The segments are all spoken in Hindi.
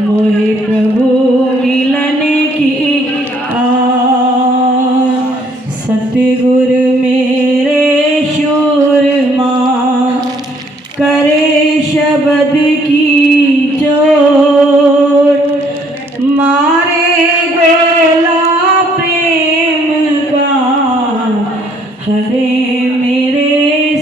मोहे प्रभु मिलने की सतगुरु मेरे शूरमा करे शब्द की जोर मारे गोला प्रेम का हरे मेरे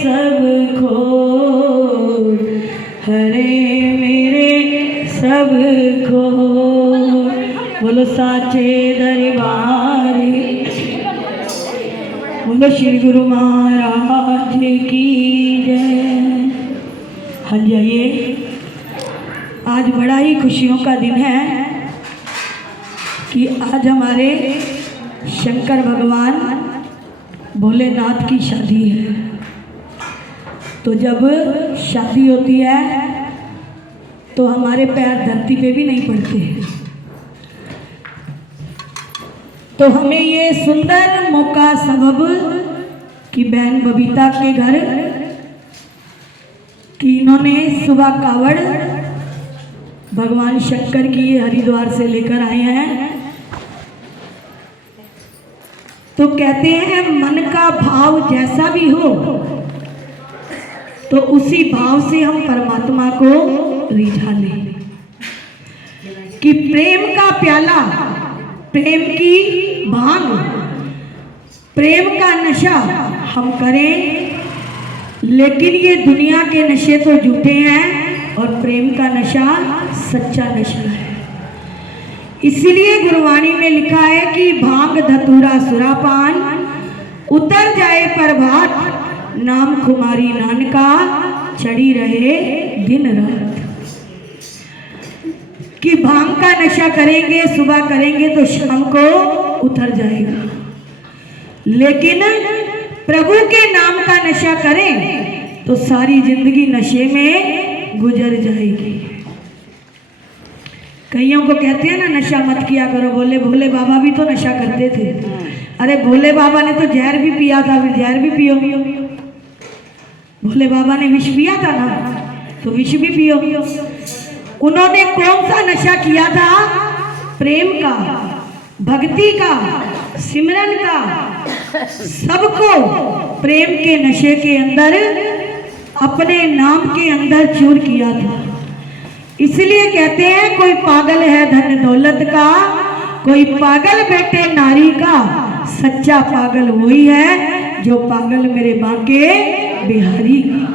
सब खोर हरे मेरे सब खोर। बोलो साचे दरबार बोलो श्री गुरु महाराज की जय। हाँ जी आइए, आज बड़ा ही खुशियों का दिन है कि आज हमारे शंकर भगवान भोलेनाथ की शादी है। तो जब शादी होती है तो हमारे पैर धरती पे भी नहीं पड़ते, तो हमें ये सुंदर मौका सबब कि बहन बबीता के घर कि इन्होंने सुबह कावड़ भगवान शंकर की हरिद्वार से लेकर आए हैं। तो कहते हैं मन का भाव जैसा भी हो तो उसी भाव से हम परमात्मा को रिझा लें कि प्रेम का प्याला, प्रेम की भांग, प्रेम का नशा हम करें, लेकिन ये दुनिया के नशे तो झूठे हैं और प्रेम का नशा सच्चा नशा है। इसलिए गुरबाणी में लिखा है कि भांग धतूरा सुरापान उतर जाए प्रभात नाम कुमारी नानका चढ़ी रहे दिन रात। कि भांग का नशा करेंगे, सुबह करेंगे तो शाम को उतर जाएगा, लेकिन प्रभु के नाम का नशा करें तो सारी जिंदगी नशे में गुजर जाएगी। कईयों को कहते हैं ना नशा मत किया करो, बोले भोले बाबा भी तो नशा करते थे। अरे भोले बाबा ने तो जहर भी पिया था, फिर जहर भी पियो। भोले बाबा ने विष पिया था ना, तो विष भी पियो। उन्होंने कौन सा नशा किया था? प्रेम का, भक्ति का, सिमरन का, सबको प्रेम के नशे के अंदर अपने नाम के अंदर चूर किया था। इसलिए कहते हैं कोई पागल है धन दौलत का, कोई पागल बेटे नारी का, सच्चा पागल वही है जो पागल मेरे बांके बिहारी का।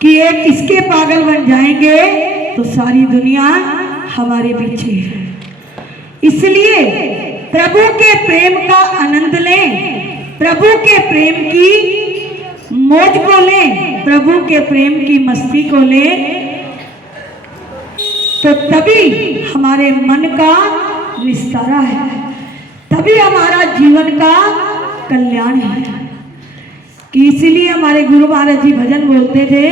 कि एक इसके पागल बन जाएंगे तो सारी दुनिया हमारे पीछे है। इसलिए प्रभु के प्रेम का आनंद लें, प्रभु के प्रेम की मौज को लें, प्रभु के प्रेम की मस्ती को लें, तो तभी हमारे मन का निस्तारा है, तभी हमारा जीवन का कल्याण है। कि इसीलिए हमारे गुरु महाराज जी भजन बोलते थे,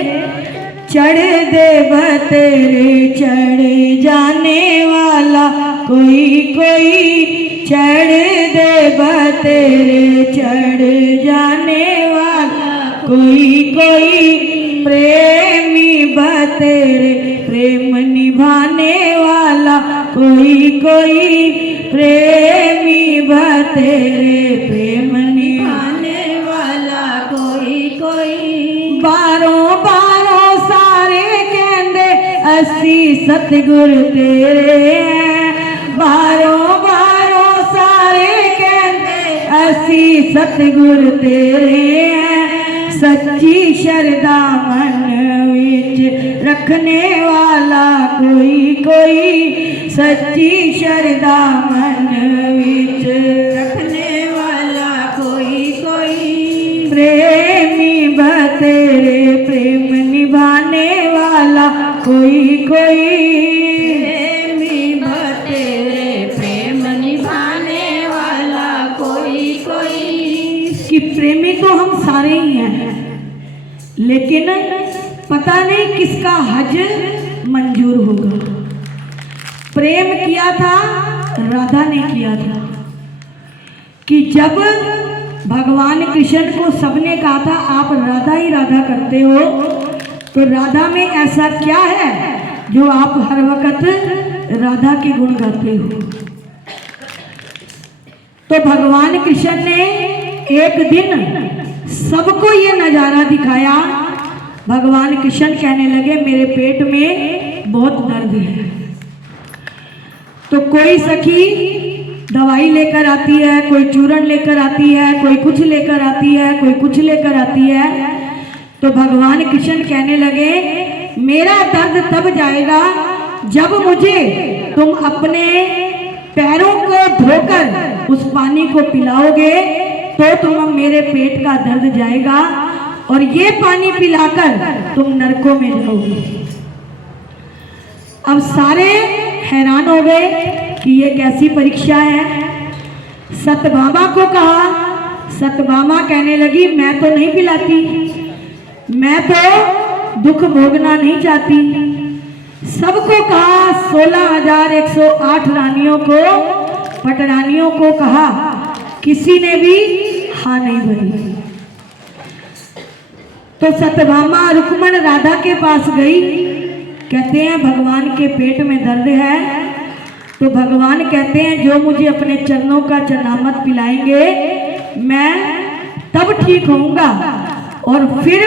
चढ़े देव तेरे चढ़े जाने वाला कोई कोई, चढ़ देव तेरे चढ़ जाने वाला कोई कोई, प्रेमी बतेरे प्रेम निभाने वाला कोई कोई, प्रेमी बतेरे प्रेम निभाने वाला कोई कोई। बारों बारों सारे कहंदे असी सतगुर तेरे हैं, बारों बारों सारे कहंदे असी सतगुर तेरे हैं। सच्ची शरदा मन विच रखने वाला कोई कोई, सच्ची शरदा मन विच रखने वाला कोई कोई, प्रेमी बतेरे प्रेम निभाने वाला कोई कोई, प्रेमी बतेरे प्रेम निभाने वाला कोई कोई। कि प्रेमी तो हम सारे ही हैं, लेकिन पता नहीं किसका हज मंजूर होगा। प्रेम किया था राधा ने किया था कि जब भगवान कृष्ण को सबने कहा था आप राधा ही राधा करते हो, तो राधा में ऐसा क्या है जो आप हर वक्त राधा के गुण गाते हो। तो भगवान कृष्ण ने एक दिन सबको ये नजारा दिखाया। भगवान कृष्ण कहने लगे मेरे पेट में बहुत दर्द है। तो कोई सखी दवाई लेकर आती है, कोई चूर्ण लेकर आती है, कोई कुछ लेकर आती है, कोई कुछ लेकर आती है। तो भगवान कृष्ण कहने लगे मेरा दर्द तब जाएगा जब मुझे तुम अपने पैरों को धोकर उस पानी को पिलाओगे, तो तुम मेरे पेट का दर्द जाएगा और ये पानी पिलाकर तुम नरकों में जाओगे। अब सारे हैरान हो गए कि ये कैसी परीक्षा है। सत्यभामा को कहा, सत्यभामा कहने लगी मैं तो नहीं पिलाती, मैं तो दुख भोगना नहीं चाहती। सबको कहा, 16,108 रानियों को, पटरानियों को कहा, किसी ने भी हाँ नहीं भरी। तो सत्यभामा रुक्मण राधा के पास गई। कहते हैं भगवान के पेट में दर्द है। तो भगवान कहते हैं जो मुझे अपने चरणों का चरणामृत पिलाएंगे मैं तब ठीक होऊंगा और फिर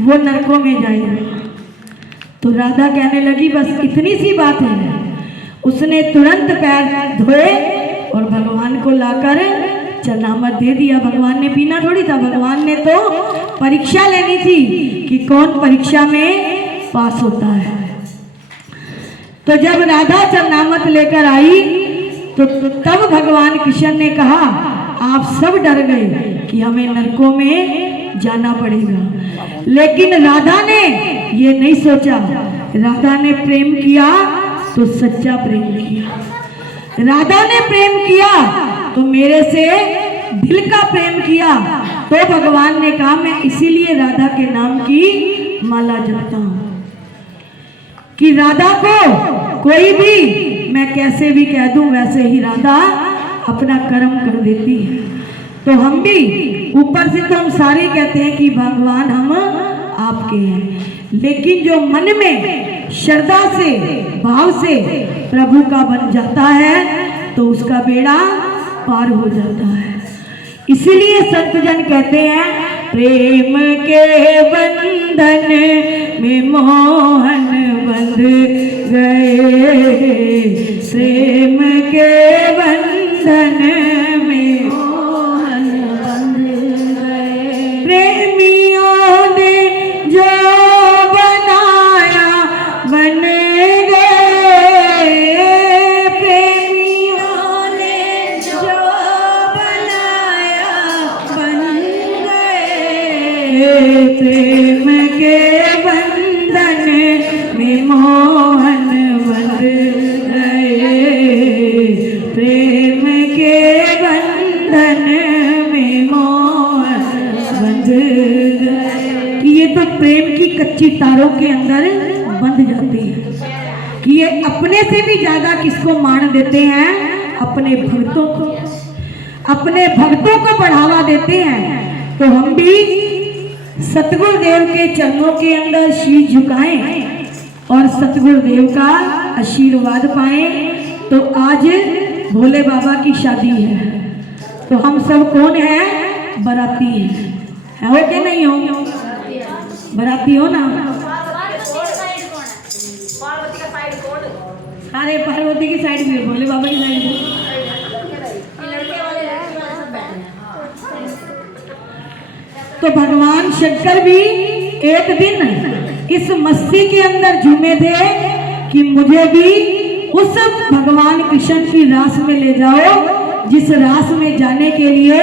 वो नरकों में जाएंगे। तो राधा कहने लगी बस इतनी सी बात है। उसने तुरंत पैर धोए और भगवान को लाकर चरणामृत दे दिया। भगवान ने पीना थोड़ी था, भगवान ने तो परीक्षा लेनी थी कि कौन परीक्षा में पास होता है। तो जब राधा चरणामृत लेकर आई तो तब भगवान कृष्ण ने कहा आप सब डर गए कि हमें नरकों में जाना पड़ेगा, लेकिन राधा ने ये नहीं सोचा। राधा ने प्रेम किया तो सच्चा प्रेम किया। राधा ने प्रेम किया तो मेरे से दिल का प्रेम किया। तो भगवान ने कहा मैं इसीलिए राधा के नाम की माला जपता हूं कि राधा को कोई भी मैं कैसे भी कह दूं वैसे ही राधा अपना कर्म कर देती है। तो हम भी ऊपर से तो हम सारे कहते हैं कि भगवान हम आपके हैं, लेकिन जो मन में श्रद्धा से भाव से प्रभु का बन जाता है तो उसका बेड़ा पार हो जाता है। इसीलिए संत जन कहते हैं प्रेम के बंधन में मोहन बंध गए, प्रेम के बंधन में मोहन बंध गए। प्रेमियों ने जो बनाया बन गए, प्रेमियों ने जो बनाया बन गए। प्रेम के बंधन में मोहन बंध गए, प्रेम के बंधन में मोहन बंध गए। कि ये तो प्रेम की कच्ची तारों के अंदर बंध जाते हैं कि ये अपने से भी ज्यादा किसको मान देते हैं, अपने भक्तों को, अपने भक्तों को बढ़ावा देते हैं। तो हम भी सतगुरुदेव के चरणों के अंदर शीश झुकाएं और सतगुरुदेव का आशीर्वाद पाएं। तो आज भोले बाबा की शादी है तो हम सब कौन हैं, बराती हैं। है हो कि नहीं हो, बराती हो ना। अरे पार्वती की साइड भी, भोले बाबा की साइड भी। तो भगवान शंकर भी एक दिन इस मस्ती के अंदर झूमे थे कि मुझे भी उस भगवान कृष्ण की रास में ले जाओ जिस रास में जाने के लिए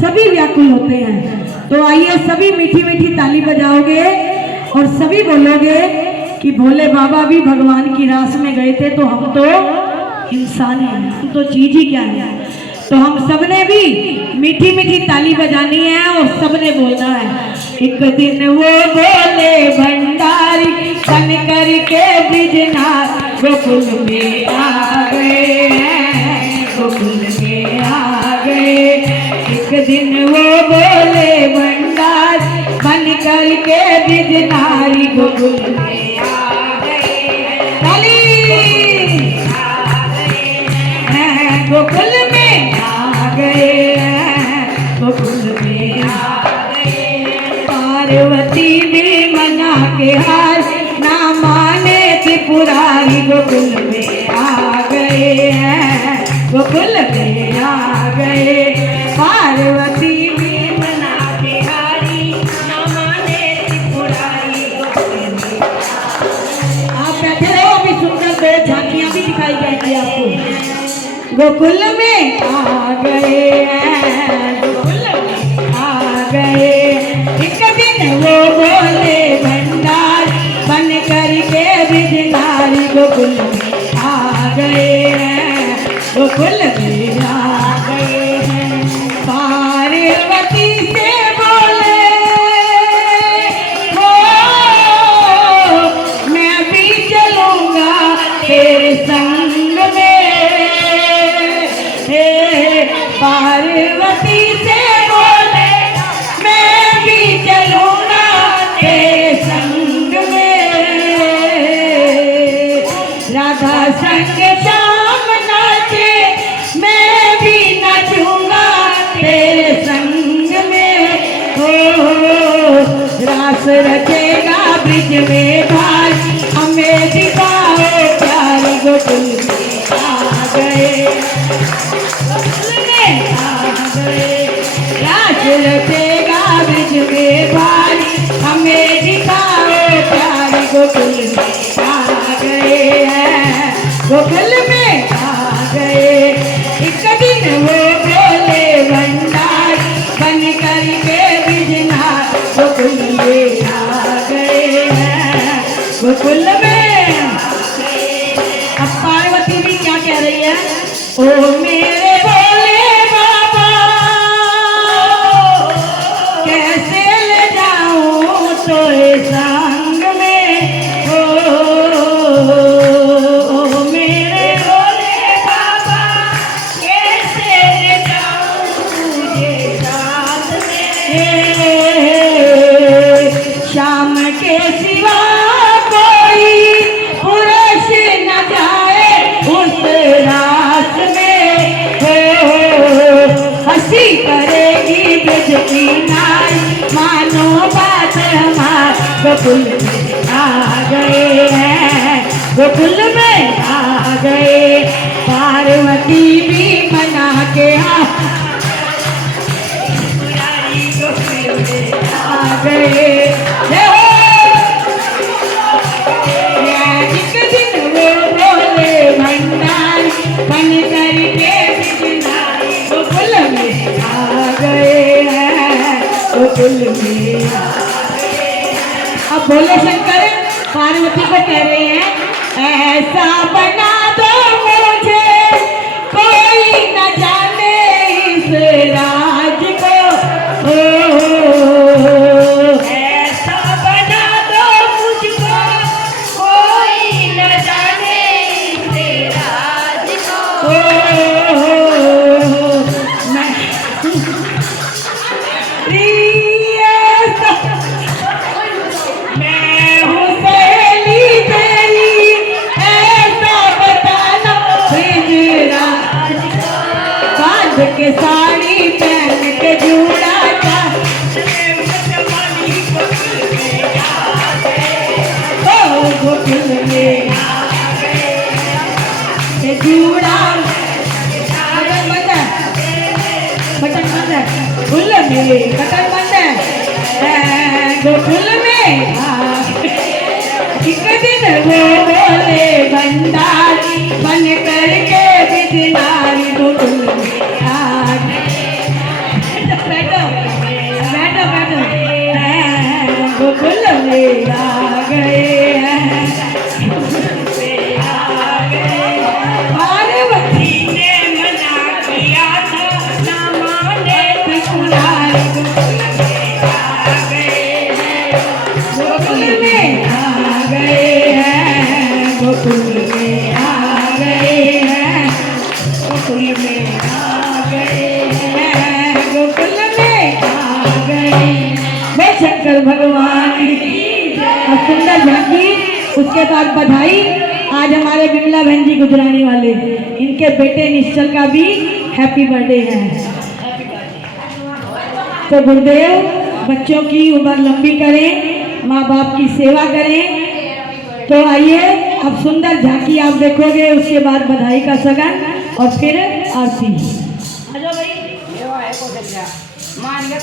सभी व्याकुल होते हैं। तो आइए सभी मीठी मीठी ताली बजाओगे और सभी बोलोगे कि भोले बाबा भी भगवान की रास में गए थे तो हम तो इंसान हैं, हम तो चीज ही क्या है। तो हम सबने भी मीठी मीठी ताली बजानी है और सबने बोलना है एक दिन वो बोले भंडारी बन करके बिजनाथ गोकुल में आ गए हैं, गोकुल में आ गए। एक दिन वो बोले भंडारी बन करके बिजनारी गोकुल में आ गए हैं। गोकुल में आ गए हैं, गोकुल में आ गए। पार्वती भी मना के हार ना माने त्रिपुरारी, गोकुल में आ गए हैं, गोकुल में आ गए। पार्वती भी मना के हारी ना माने त्रिपुरारी, गोकुल में। आप बैठे रहो, अभी सुंदर दो झांकियां भी दिखाई जाएंगी आपको। गोकुल में आ गए हैं, गोकुल में आ गए। एक दिन वो बोले भंडार बन करके बिजनारी, गोकुल में आ गए हैं, गोकुल में आ गए हैं। पार्वती से बोले हो मैं भी चलूंगा तेरे संग में। पार्वती से बोले मैं भी चलूंगा तेरे संग में। राधा संग श्याम नाचे मैं भी नाचूंगा तेरे संग में। हो रास रचेगा ब्रिज में भाई हमें दिखाओ प्यारी, गोकुल में आ गए, गोकुल में आ गए। रास रचेगा ब्रिज में भाई हमें दिखाओ प्यारी, गोकुल में आ गए हैं, गोकुल में आ गए। एक दिन वो बोले भंडार बन करके बिजना, गोकुल में आ गए हैं, गोकुल में। अब पार्वती भी क्या कह रही है? ओ मेरे भोले बाबा कैसे ले जाऊं तोरे संग में। ओ मेरे भोले बाबा कैसे ले जाऊं तुझे साथ में। शाम के सिवा कोई पुरुष न जाए उस रात में। हंसी करेगी ब्रज की नाई मानो बात हमार, गोकुल में आ गए हैं, गोकुल में आ गए। पार्वती भी मना के गोकुल में आ गए। एक दिन वो बोले भंडार बन करके बिजनारी, गोकुल में आ गए हैं, गोकुल में आ गए। अब भोले शंकर पार्वती को कह रहे हैं ऐसा बना दो मुझे कोई न जाने इस राज को। ऐसा बना दो मुझको कोई न जाने इस राज को। मैं हूँ सहेली तेरी ऐसा बताना ब्रिजराज को। बांध के साड़ी पहन के जूड़ा गोकुल में आ गए। जूड़ा बटन बंद है, गोकुल में बटन बंद है, गोकुल में आ गए। एक दिन वो बोले भंडारी बन करके बिजनारी, गोकुल में आ गए। बैठो बैठो बैठो, गोकुल में आ गए हैं, पार्वती ने मना किया था ना माने त्रिपुरारी, गोकुल में आ गए हैं, गोकुल में आ गए हैं, गोकुल में आ गए हैं, गोकुल में आ गए। मैं शंकर भगवान की सुंदर झांकी, उसके बाद बधाई आज हमारे बिमला बहन जी गुजरानी वाले, इनके बेटे निश्चल का भी हैप्पी बर्थडे है। तो गुरुदेव बच्चों की उम्र लंबी करें, माँ बाप की सेवा करें। तो आइए अब सुंदर झांकी आप देखोगे, उसके बाद बधाई का सगन और फिर आरती। मान गया